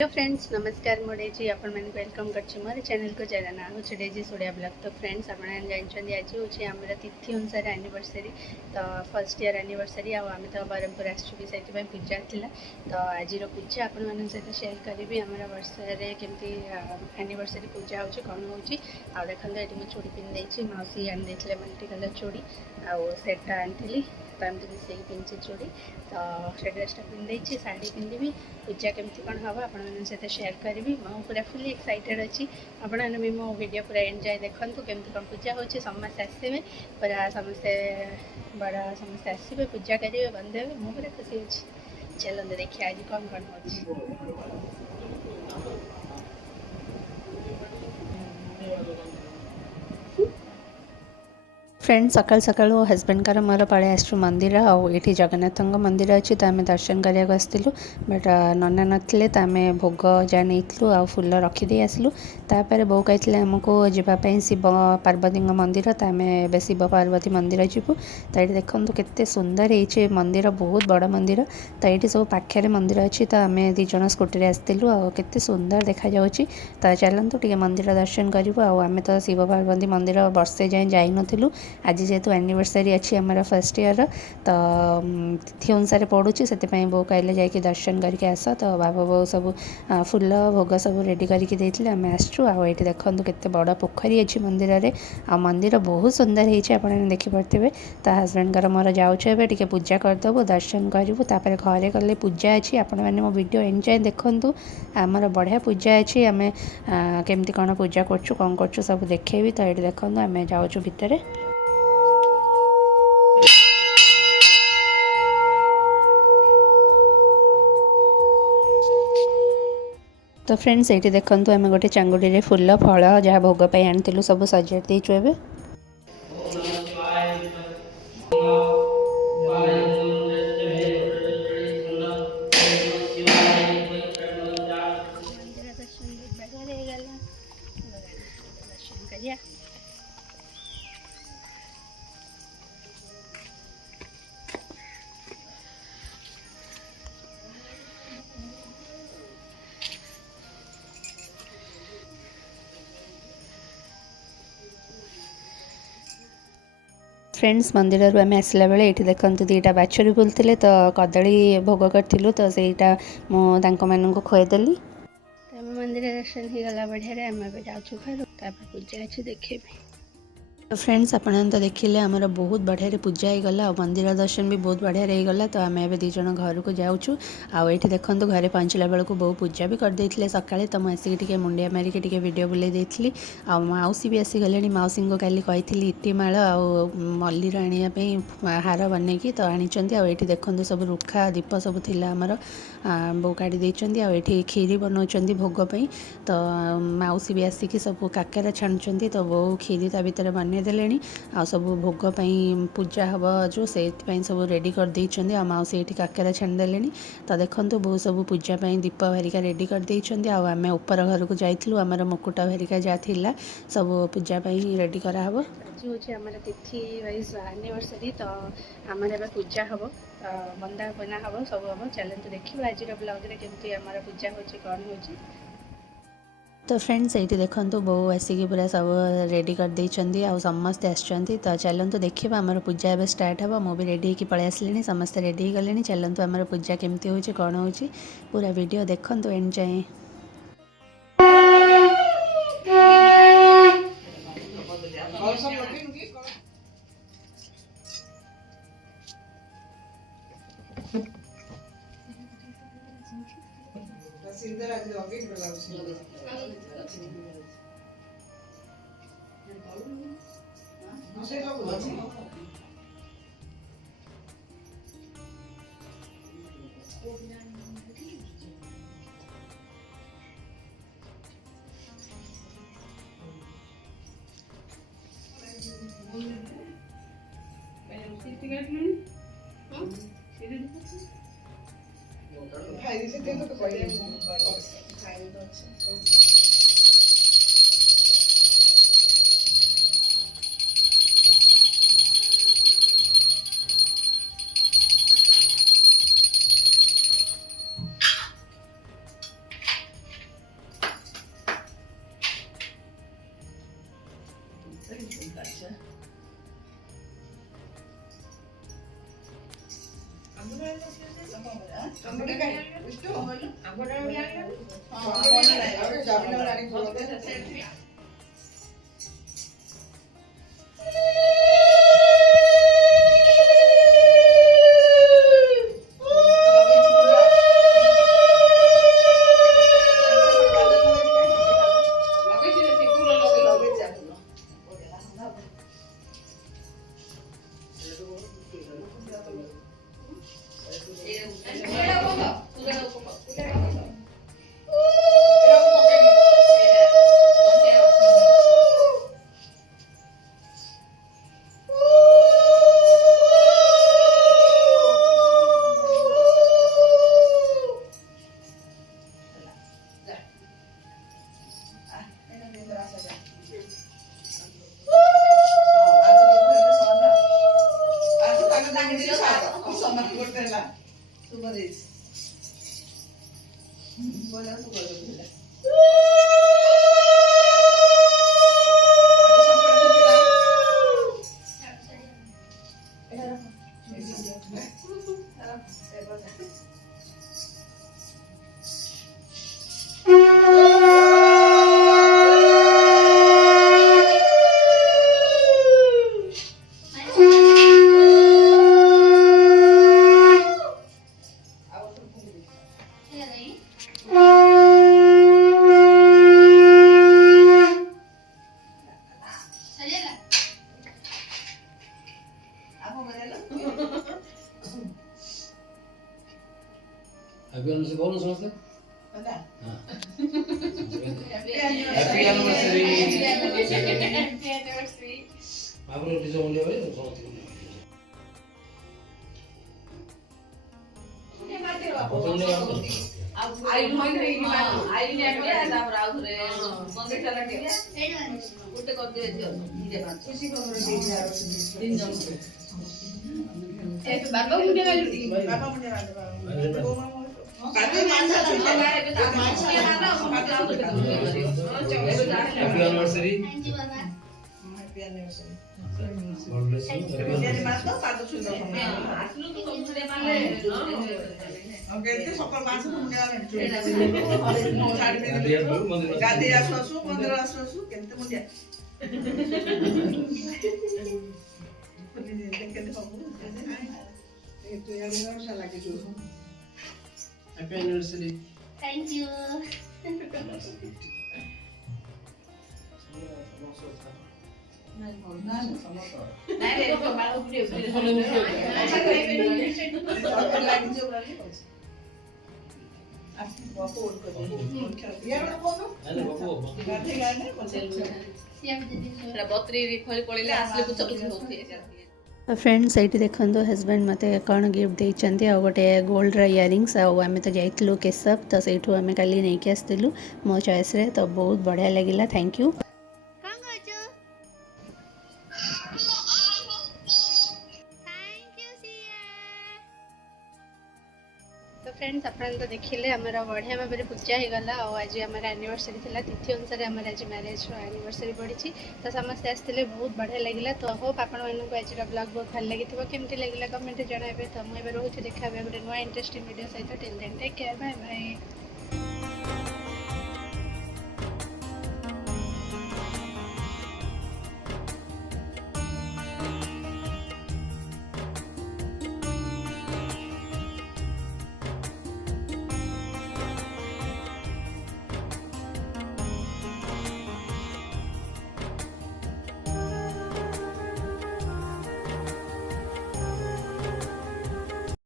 Hello friends नमस्कार मु Daisy आपण मैंने वेलकम कर मोर चैनल को जरा ना हूँ डेजी सूर्या ब्लॉग। तो फ्रेंड्स आप जानते आज हूँ आम तिथि अनुसार एनिवर्सरी तो फर्स्ट ईयर एनिवर्सरी आम तो ब्रह्मपुर आसुँ से पूजा थी। तो आज पूजा आपण मान सहित शेयर करी आम वर्ष केमती एनिवर्सरी पूजा हो कौन हो देखो ये मुझे चूड़ी पिंधि मौसी आनी मल्टी कलर चूड़ी आउ सेटा आनी तो एमती मिसे पिंधि चूड़ी तो से ड्रेसटा पिंधि शाढ़ी पिंधि पूजा केमती कौन हम आप सहित शेयर करी मैं पूरा फुली एक्साइटेड अच्छी आपने भी मो वीडियो पूरा एंजॉय देखूँ केमती कौन पूजा हो समस्त आसवे पूरा समस्ते बड़ा समस्ते आसवे पूजा करेंगे बंदे मुझे पूरा खुशी अच्छी। चलते देखिए आज कौन कौन हो। फ्रेंड्स सकाल सकाल हजबैंड कार मोर पड़े आसु मंदिर आठी जगन्नाथ मंदिर अच्छी तो आम दर्शन करने आसलु बट नना नथिले तो आम भोग जहाँ नहीं आ फुल रखीदे आसलु तापर बो कही आमको जावाई शिव पार्वती मंदिर तो आम ए शिव पार्वती मंदिर जीवु। तो ये देखो केते सुंदर है मंदिर बहुत बड़ मंदिर तो ये सब पाखे मंदिर अच्छी तो आम दीज स्कूटी आसलु आते सुंदर देखा जाऊँगी। तो चलतु टे मंदिर दर्शन करूँ आम तो शिव पार्वती मंदिर वर्षे जाए जाइनु आज जेहेतु एनिवर्सरी अच्छी आमर फर्स्ट ईयर तो तिथि अनुसार पड़ूँ से बो कहले जाकि दर्शन करके आस तो बाबा बो सब फुल भोग सब रेडी करके आम आसचु आए देखो केते बड़ पोखरी अच्छी मंदिर रे आ मंदिर बहुत सुंदर है आप देखिपे। तो हजबैंड कार मोर जाऊे टे पूजा करदेबू दर्शन करूँ तापर घरे गले पूजा अच्छी आपण मैंने मो वीडियो एंड जाए देखूँ आमर बढ़िया पूजा अच्छी आम केमती कौन पूजा करछु कौन करछु सब देखेबी। तो ये देखो आम जाऊँ भितर। तो फ्रेंड्स ये देखूँ आम गोटे चांगुड़ी फुल फल जहाँ भोग पर आनी सब सजाड़ देचु ए। फ्रेंड्स मंदिर आम आसला बेले ये देखते दुईटा बाछुरी बुलते तो कदली भोग करूँ तो सहीटा मुझे खुएदेली। मंदिर दर्शन हो गला बढ़िया आम जाऊँ घर पूजा अच्छी देखे। तो फ्रेंड्स आप तो देखिले आमर बहुत बढ़िया पूजा हो गला और मंदिर दर्शन भी बहुत बढ़िया रहीगला। तो आम ए दीज घर को जाऊँ आए देखो घरे पहुँचला बेलू बो पूजा भी करदे सकाଳେ तो मुझे मुंडिया मारिक वीडियो बुले देती आ मौसी भी आसीगले मौसी को काली कही इटीमाल आ मल्लीर आने हार बनईकी तो आनी ये देखो सब रुखा दीप सब थिला आमर बो काढ़ी देती आठी खीरी बनाऊँ भोगपाई। तो मौसी भी आसिक सब काकेरा छाणुंट तो बो खीरी ता भर बन देले आ सब भोग पूजा हम जो से सब रेडी कर देइछन्ती आ मौसी ये काकेरा छाणीदे। तो देखो बहु सब पूजापी दीप हरिका रेडी कर देइछन्ती आ आम ऊपर घर को जाइलु आमर मुकुट हरिका जहाँ थिला सब पूजापी रेडी कराहब। आज हूँ आम तिथि वाइज एनिवर्सरी तो आमर ए पूजा हम बंदा बना हम सब हम चलते देखिए आज ब्लॉग केमती आम पूजा हो कौन हो। तो फ्रेंड्स ये देखो बो आसिक पूरा सब रेडी कर देइछन्ती आ समस्ते आसछन्ती तो चलतु देखिए आमर पूजा ए स्टार्ट हम मुझे रेडी होकर पलि आसली समस्ते रेडी हो गले। चलतु आमर पूजा केमती हो कौन हो पूरा वीडियो देखु एंड जाए। अभी से बोलो समझते पता हां हैप्पी एनिवर्सरी आप लोग जो बोले भाई बहुत आई ढोई रे की बात आई ने आके तापर आउ रे बंदे चला के उठे कर दे दे खुशी खबर दे दिन जम ए तो बाबा मुंडे वाली बाबा मुंडे वाली काटे मानसा छुटे मानसा happy anniversary thank you Baba happy anniversary God bless you तेरे मास तो पाद छुलो आसलु तो समझले माले ओके ते सकल मास तो मुंडे वाले गादी आसु मंदिर आसु केनते मुंडे केनते बाबू ए तो यार मेरा सा लागे जो happy anniversary thank you friends ये देखो हजबैंड मत कौन गिफ्ट देते आ गोटे गोल्डर इयरिंग्स आम तो जाइलु केशव तो सहीठू आम कल नहीं आसलु मो चॉइस रे तो बहुत बढ़िया लगिला थैंक यू। तो फ्रेंड्स आप तो देखिले आमर बढ़िया भाव में पूजा हो गला और आज आम एनिवर्सरी थी तिथि अनुसार आम आज मैरेज एनिवर्सरी पड़ी तो समस्ते आसते बहुत बढ़िया लगे तो होप आपण मानक आज ब्लॉग बहुत भल लगी केमती लगे कमेंट जन तो मुझे रोचे देखा गोटे नुआ इंटरेस्टिंग वीडियो सहित till then take care bye bye.